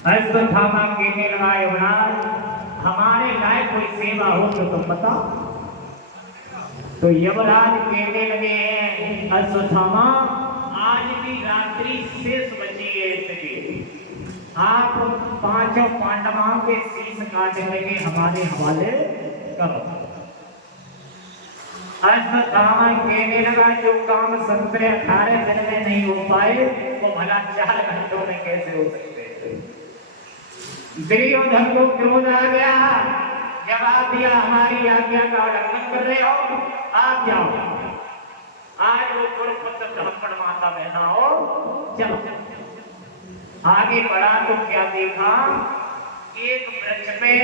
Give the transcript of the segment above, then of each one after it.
अश्वत्थामा कहने लगा युवराज, हमारे लायक कोई सेवा हो तो तुम बताओ। तो युवराज कहने लगे हैं, अश्वत्थामा आज भी रात्रि शेष बची है, इसलिए आप पांचों पांडवों के शीश काटने के हमारे हवाले करो। अश्वत्थामा कहने लगा, जो काम 17-18 दिन में नहीं हो पाए वो भला 4 घंटों में कैसे हो सकते हैं। दुर्योधन को क्रोध आ गया, जवाब दिया, हमारी आज्ञा का उल्लंघन कर रहे हो, आप जाओ। आज वो कुरुपुत्र ब्राह्मण माता बहना हो, चलो। आगे बढ़ा तो क्या देखा, एक वृक्ष में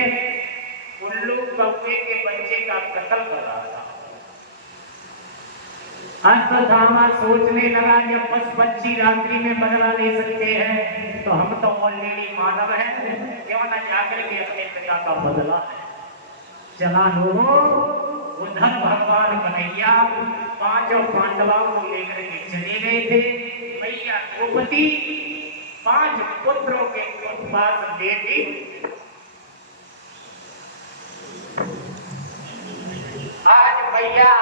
उल्लू कौवे के बच्चे का कत्ल कर रहा था। अश्वत्थामा सोचने लगा, जब पशु पक्षी रात्रि में बदला ले सकते हैं तो हम तो ऑलरेडी मानव हैं, क्यों न जाकर के अपने पिता का बदला है। चला लो, उधर भगवान कन्हैया पांचों पांडवों को लेकर के चले गए थे। मैया द्रौपदी 5 पुत्रों के पास लेती आज मैया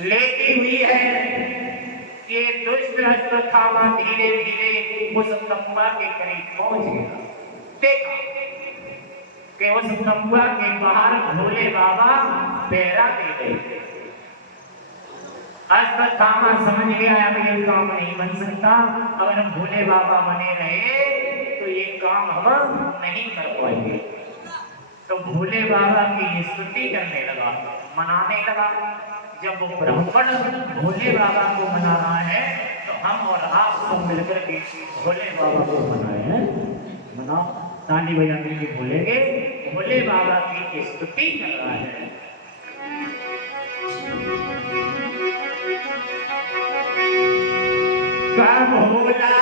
लेती हुई है। ये दुष्ट अश्वत्थामा धीरे धीरे उस तंबा के करीब पहुंच गया। देखा कि उस तंबा के बाहर भोले बाबा पहरा दे रहे थे। अश्वत्थामा समझ गया, अब ये काम नहीं बन सकता, अगर भोले बाबा बने रहे तो ये काम हम नहीं कर पाएंगे। तो भोले बाबा की स्तुति करने लगा, मनाने लगा। जब वो ब्राह्मण भोले बाबा को मना रहा है तो हम और आप सब मिलकर के भोले बाबा को मनाए हैं। मनाओ, ताली बजा के बोलेंगे, भोले बाबा की स्तुति कर रहा है। का भोला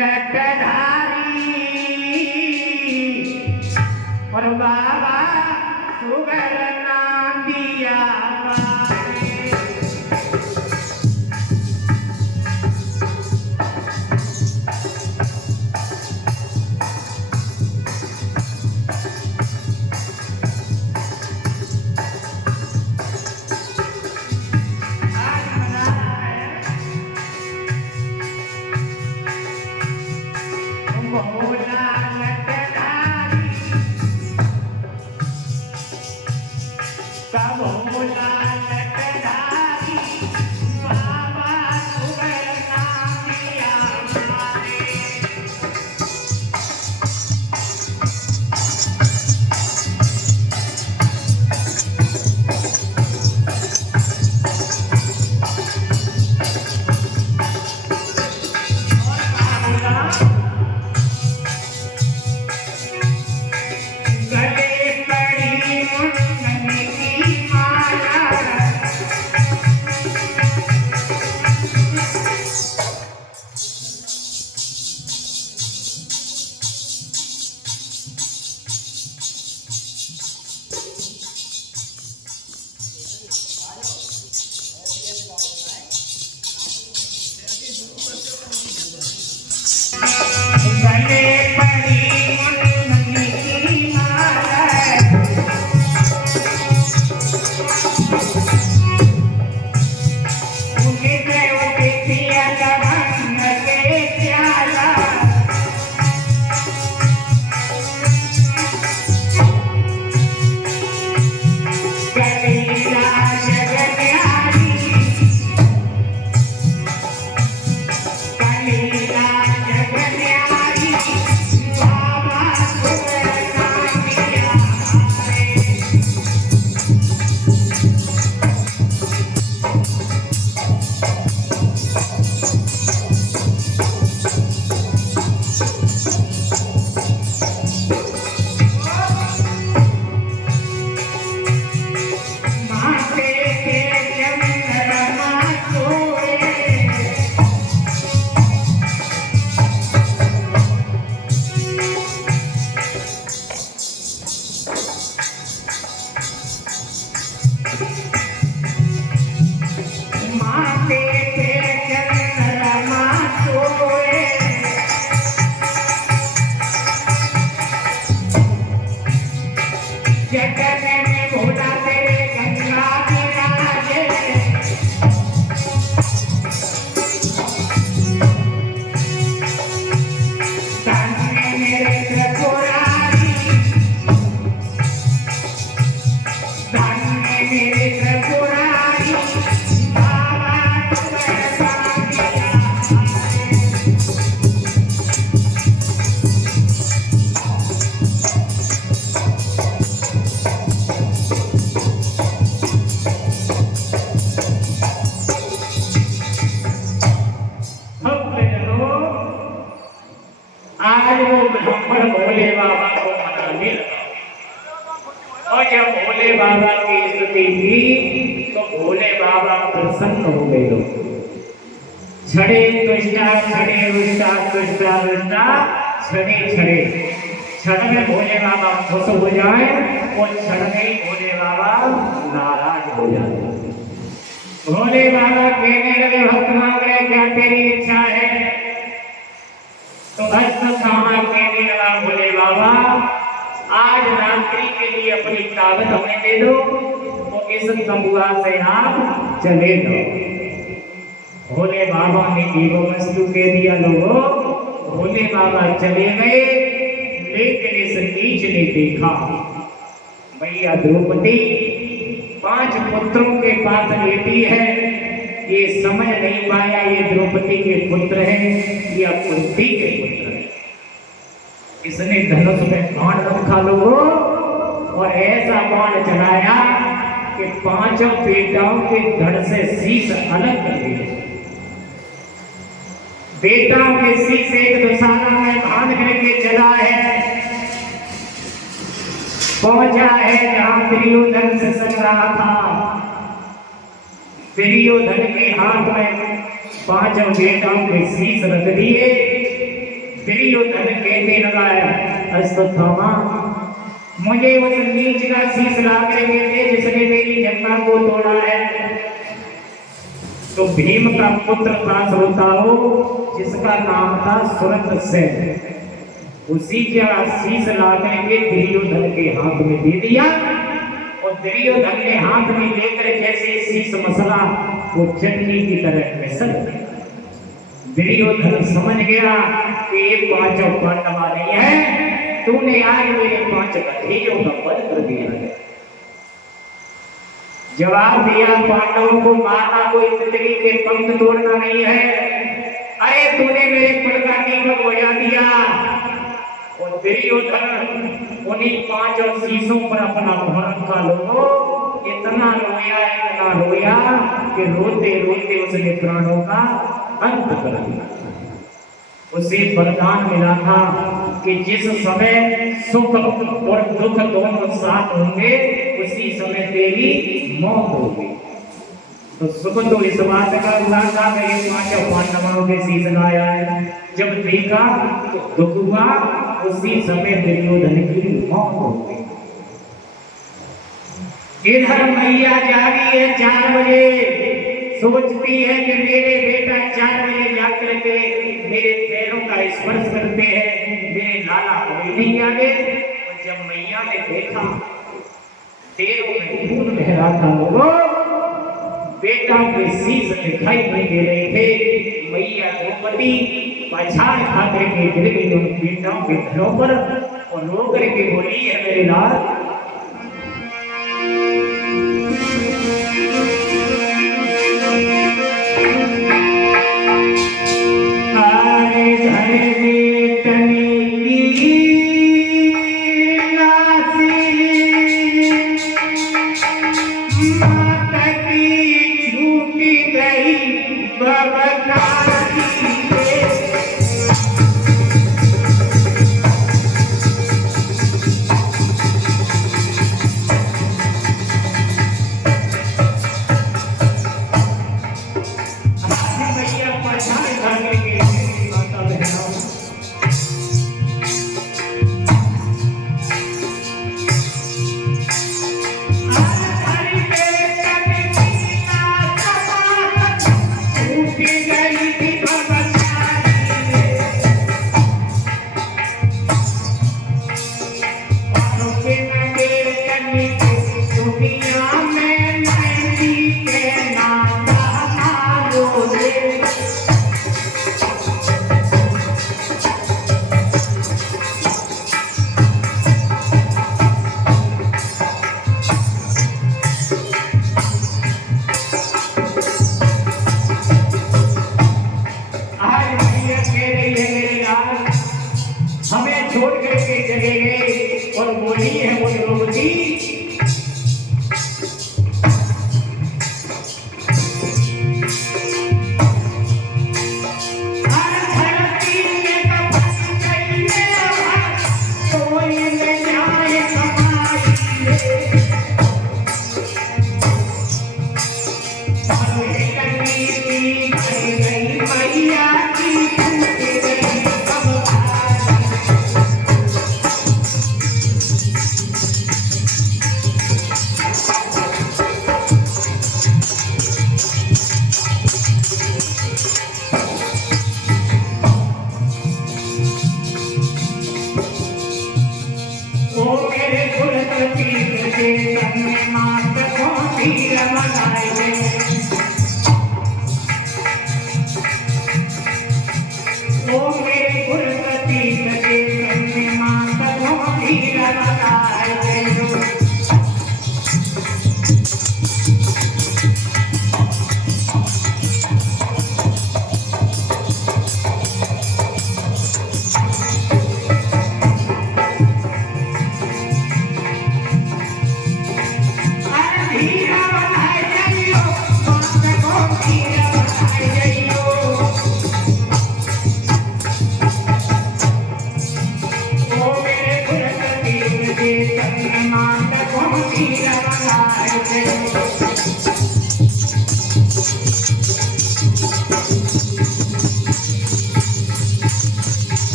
लटधारी और बाबा सुगर नाम दिया। Come on, हम पर भोले बाबा को मनाने लगा। और जब भोले बाबा की स्तुति की तो भोले बाबा प्रसन्न हो गए। छड़े तुष्टा छड़े रुष्टा तुष्टा रुष्टा छड़े छड़े, क्षण में भोले बाबा खुश हो जाए और क्षण में ही भोले बाबा नाराज हो जाए। भोले बाबा कहने लगे भक्त मांग रहे क्या तेरी इच्छा है? तो भक्त खामा कहने लगा भोले बाबा आज रात्रि के लिए अपनी ताकत हमें दे दो तो इस तंबुआ से आप चले जाओ। भोले बाबा ने एवं वस्तु कह दिया। लोगों भोले बाबा चले गए, लेकिन इस नीच ने देखा मैया द्रौपदी 5 पुत्रों के पास लेटी है। ये समझ नहीं पाया ये द्रौपदी के पुत्र हैं या कुंती के पुत्र हैं। इसने धनुष में बाण रखा लोगों और ऐसा बाण चलाया कि 5 बेटाओं के धड़ से शीश अलग कर दिए। बेटाओं के शीश एक दुशाला में बांध करके चला है, पहुंचा है जहां दुर्योधन से सक रहा था। दुर्योधन के हाथ में 5 बेटाओं के शीश रख दिए। दुर्योधन कहने लगा अश्वत्थामा मुझे उस नीच का शीश ला करके दे जिसने मेरी जन्मा को तोड़ा है। तो भीम का पुत्र था श्रोताओ जिसका नाम था सुरतसेन, उसी का शीश ला करके दुर्योधन के हाथ में दे दिया। और दुर्योधन ने हाथ में लेकर जैसे शीश मसला वो चटनी की तरह मिसल। दुर्योधन समझ गया कि ये 5 पांडवा नहीं है, तूने आज मेरे 5 भतीजों का वध कर दिया है। जवाब दिया पांडवों को मारना कोई पृथ्वी के पंख तोड़ना नहीं है। अरे तूने मेरे कुल का दीपक बुझा दिया। और दुर्योधन उन्हीं 5 शीशों पर अपना भरण का लोगो इतना रोया कि रोते रोते उसने प्राणों का अंत कर दिया। उसे वरदान मिला था कि जिस समय सुख और दुख दोनों साथ होंगे उसी समय तेरी मौत होगी। तो सुख तो इस बात का हुआ था कि 5 पांडवों के शीश लाया है। जब देखा तो दुख हुआ, उसी समय दुर्योधन की मौत हो गई। इधर मैया जागी है 4 बजे, सोचती है कि मेरे बेटा 4 बजे जाकर के मेरे पैरों का स्पर्श करते हैं, मेरे लाला कभी नहीं आगे। और जब मैया ने देखा पैरों में खून बह रहा था, लोगों बेटा के शीश दिखाई नहीं दे रहे थे। मैया द्रौपदी पछाड़ खाकर के गिर गई उन बेटाओं के घरों पर और रो करके बोली है मेरे लाल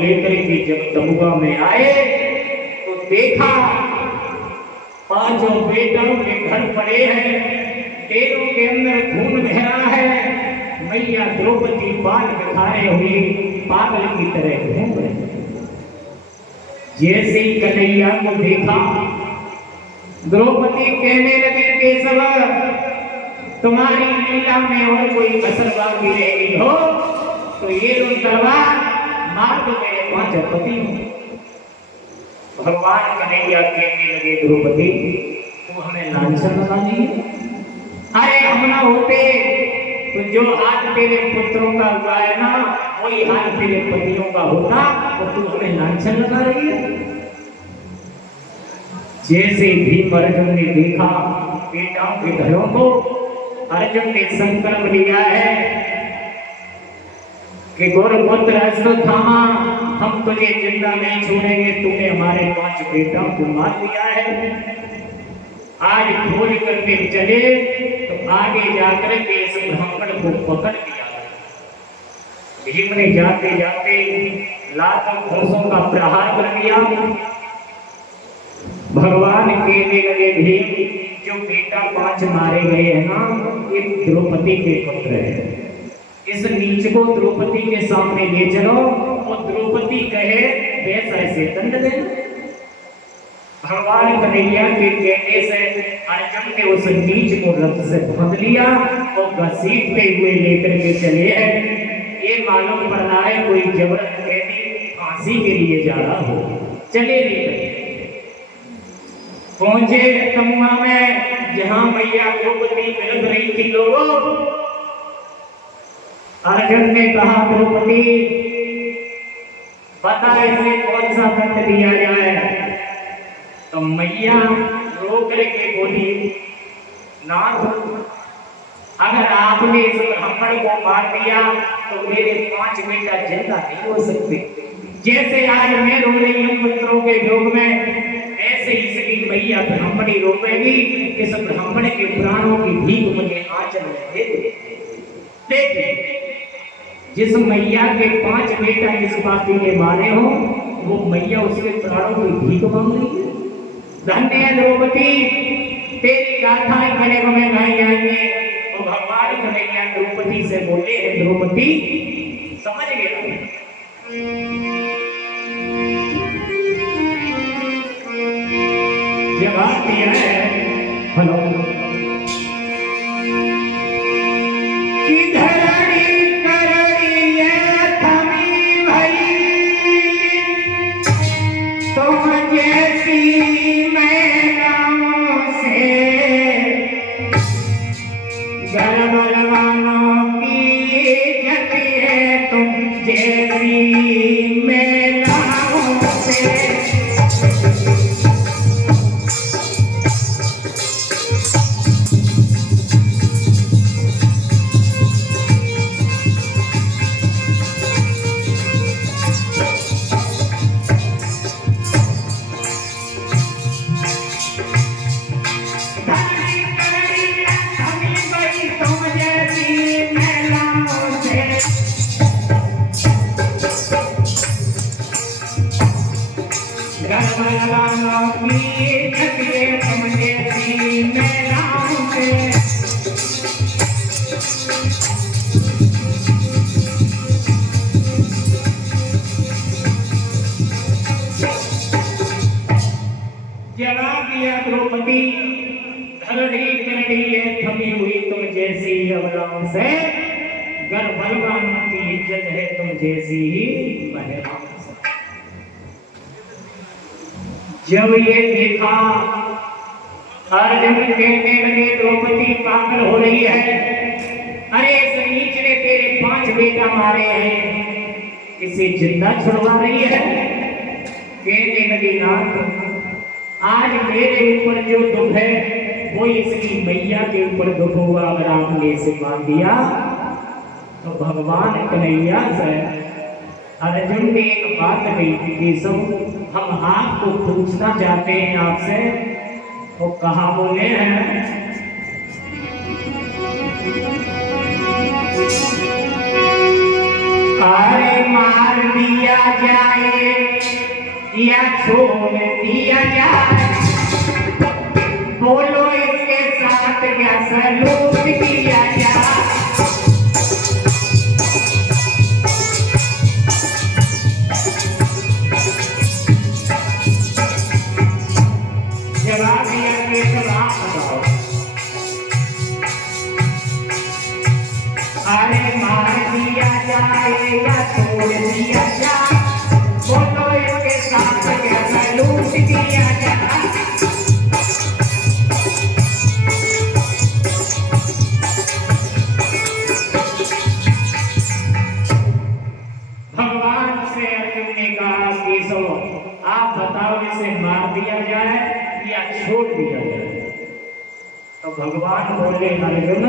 लेकर के जब तमुआ में आए तो देखा पांचों बेटों के घर पड़े हैं, डेरों के अंदर खून बह रहा है। मैया द्रौपदी बाल दिखाए हुए पागल की तरह घूम रहे। जैसे ही कन्हैया को देखा, द्रौपदी कहने लगी केशव, तुम्हारी लीला में और कोई कसर बाकी रह गई हो तो ये लो तलवार, मार दो मेरे पांच पति। भगवान कन्हैया कहने लगे द्रौपदी, तुम हमें लांछन लगा दी। अरे हम ना होते तो जो हाथ तेरे पुत्रों का हुआ है ना, वही हाथ तेरे पतियों का होता, तो तू हमें लांछन लगा रही है। जैसे भीम अर्जुन ने देखा बेटाओं के घरों को, अर्जुन ने संकल्प लिया है कि गौरपुत्र अश्वत्थामा, हम तुझे जिंदा नहीं छोड़ेंगे, तूने हमारे 5 बेटाओं को मार दिया है। आज खोज करके चले तो आगे जाकर के इस ब्राह्मण को पकड़ लिया। भीम ने जाते जाते लातों घोंसों का प्रहार कर दिया। भगवान कहने लगे भीम, जो बेटा 5 मारे गए हैं ना, ये द्रौपदी के पुत्र है। इस नीच को द्रौपदी के सामने ले चलो और द्रौपदी कहे वैसा ऐसे दंड देना। भगवान कन्हैया के कहने से अर्जुन ने उस नीच को रथ से बांध लिया और घसीटते हुए लेकर के चले हैं। ये मालूम पड़ रहा है कोई जबरन कैदी फांसी के लिए जा रहा हो। चले लेकर पहुंचे तमुआ में, जहां मैया द्रौपदी मिल रही थी। लोगों, अर्जुन ने कहा द्रौपदी, पता इसे कौन सा दंड दिया जाए? तो मैया रो करके बोली, नाथ, अगर आपने इस ब्राह्मण को मार दिया तो मेरे 5 बेटा जिंदा नहीं हो सकते। जैसे आज मैं रो रही हूँ पुत्रों के योग में, ऐसे इसकी मैया ब्राह्मणी रोएगी। इस ब्राह्मण के प्राणों की भीख मुझे आंचल में दे दे। देखिए, जिस मैया के 5 बेटा जिस बाती ने मारे हो, वो मैया उसके प्राणों की भीख मांग रही है। धन्य द्रौपदी, तेरी गाथाएं कलेग में गाई जाएंगे। तो भगवान कन्हैया द्रौपदी से बोले, द्रौपदी समझ गया, जवाब दिया है। हेलो, जवाब दिया द्रौपदी, धरणी करनी है थमी हुई तुम जैसी अबलाओं से, गर बलवानों की इज्जत है तुम जैसी ही पहलवान से। जब ये देखा, अर्जुन कहने लगे द्रौपदी पागल हो रही है। अरे इस नीच ने तेरे 5 बेटा मारे हैं, इसे जिंदा छुड़वा रही है। कहने लगी, नाथ, आज मेरे ऊपर जो दुख है वो इसकी मैया के ऊपर दुख हुआ। अगर आपने इसे मान दिया तो भगवान कन्हैया से अर्जुन ने एक बात कही थी, केशव, हम आपको पूछना चाहते हैं आपसे। वो कहा बोले हैं, अरे मार दिया जाए या छोड़ दिया जाए, बोलो इसके साथ क्या सलूक किया जाए। जवाब दिया कि जवाब बताओ। अरे मार दिया जाए या छोड़ दिया जाए, बोलो इसके साथ क्या सलूक किया जाए। भगवान से अर्जुन ने कहा केशव आप बताओ इसे मार दिया जाए या छोड़ दिया जाए। तो भगवान बोले अर्जुन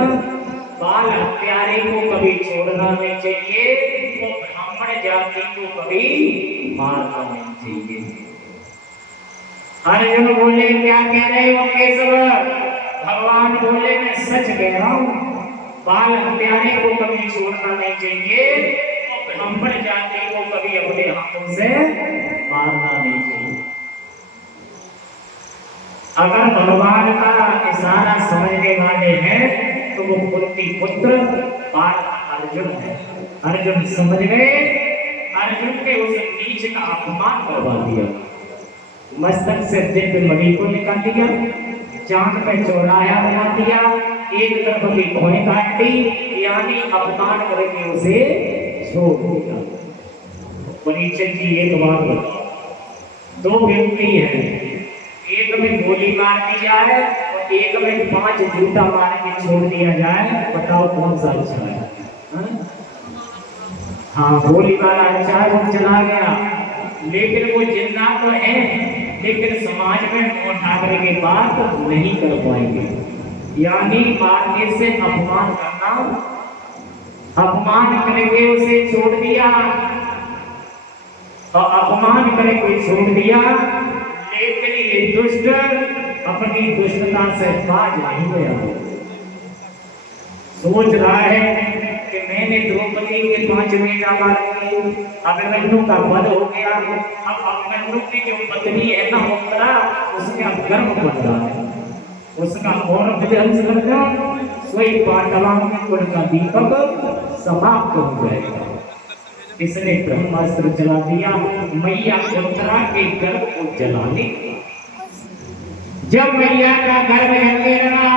बाल हत्यारे को कभी छोड़ना नहीं चाहिए, तो ब्राह्मण जाति को कभी मारना नहीं चाहिए। अर्जुन बोले क्या कह रहे हो केशव। भगवान बोले मैं सच कह रहा हूं, बाल हत्यारे को कभी छोड़ना नहीं चाहिए, तो ब्राह्मण जाति को कभी अपने हाथों से मारना नहीं चाहिए। अगर भगवान का इशारा समझने वाले हैं तो वो कुंती पुत्र अर्जुन है। अर्जुन समझ गए, अर्जुन के उस नीच का अपमान करवा दिया, मस्तक से दिव्य मणि को निकाल दिया, चांद पे चौराया बना दिया, एक तरफ की भौहें काट दी, यानी अपमान करके उसे छोड़ दिया। परीक्षित जी एक बात बताओ, दो व्यक्ति हैं, एक में गोली मार दी जाए और एक में 5 जूता मार के छोड़ दिया जाए, बताओ कौन सा अच्छा है। हाँ गोली वाला अच्छा है, वो चला गया, लेकिन वो जिंदा तो है, लेकिन समाज में उठाने के बात नहीं कर पाएंगे। यानी मारने से अपमान करना, अपमान करके उसे छोड़ दिया, और अपमान करके छोड़ दिया, लेकिन ये दुष्ट अपनी दुष्टता से बाज नहीं गया। सोच रहा है कि मैंने द्रौपदी के 5 बेटा मार दिए, अभिमन्यु का वध हो गया, अब अभिमन्यु की जो पत्नी है ना उत्तरा, उसका गर्भ बन रहा है, उसका और विध्वंस कर गया, सोई पांडवों के कुल का दीपक समाप्त हो जाएगा। इसने ब्रह्मास्त्र जला दिया मैया उत्तरा के गर्भ को जलाने। जब मैया का गर्भ जलने लगा,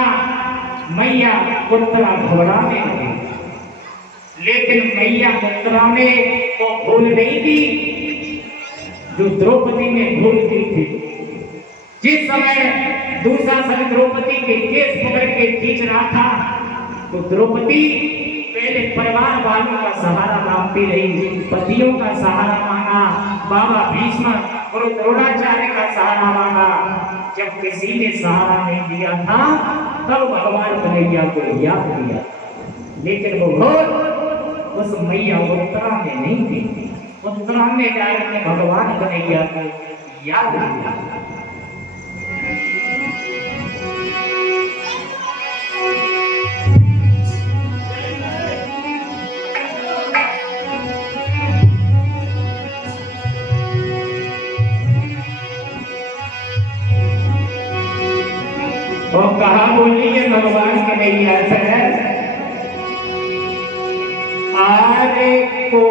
मैया उत्तरा घबराने लगी, लेकिन मैया उत्तरा ने तो भूल नहीं दी जो द्रौपदी ने भूल दी थी। जिस समय दूसरा समय द्रौपदी के केस पकड़ के खींच रहा था, तो द्रौपदी पहले परिवार वालों का सहारा मांगती रही, पतियों का सहारा मांगा, बाबा भीष्म गुरु द्रोणाचार्य का सहारा मांगा। जब किसी ने सहारा नहीं दिया था, तब भगवान कन्हैया को याद किया, लेकिन वो भूल उस मैया उत्तरा ने नहीं थी। उत्तरा ने जाकर भगवान कन्हैया को याद किया। और कहा बोलिए भगवान कन्हैया से, आरे को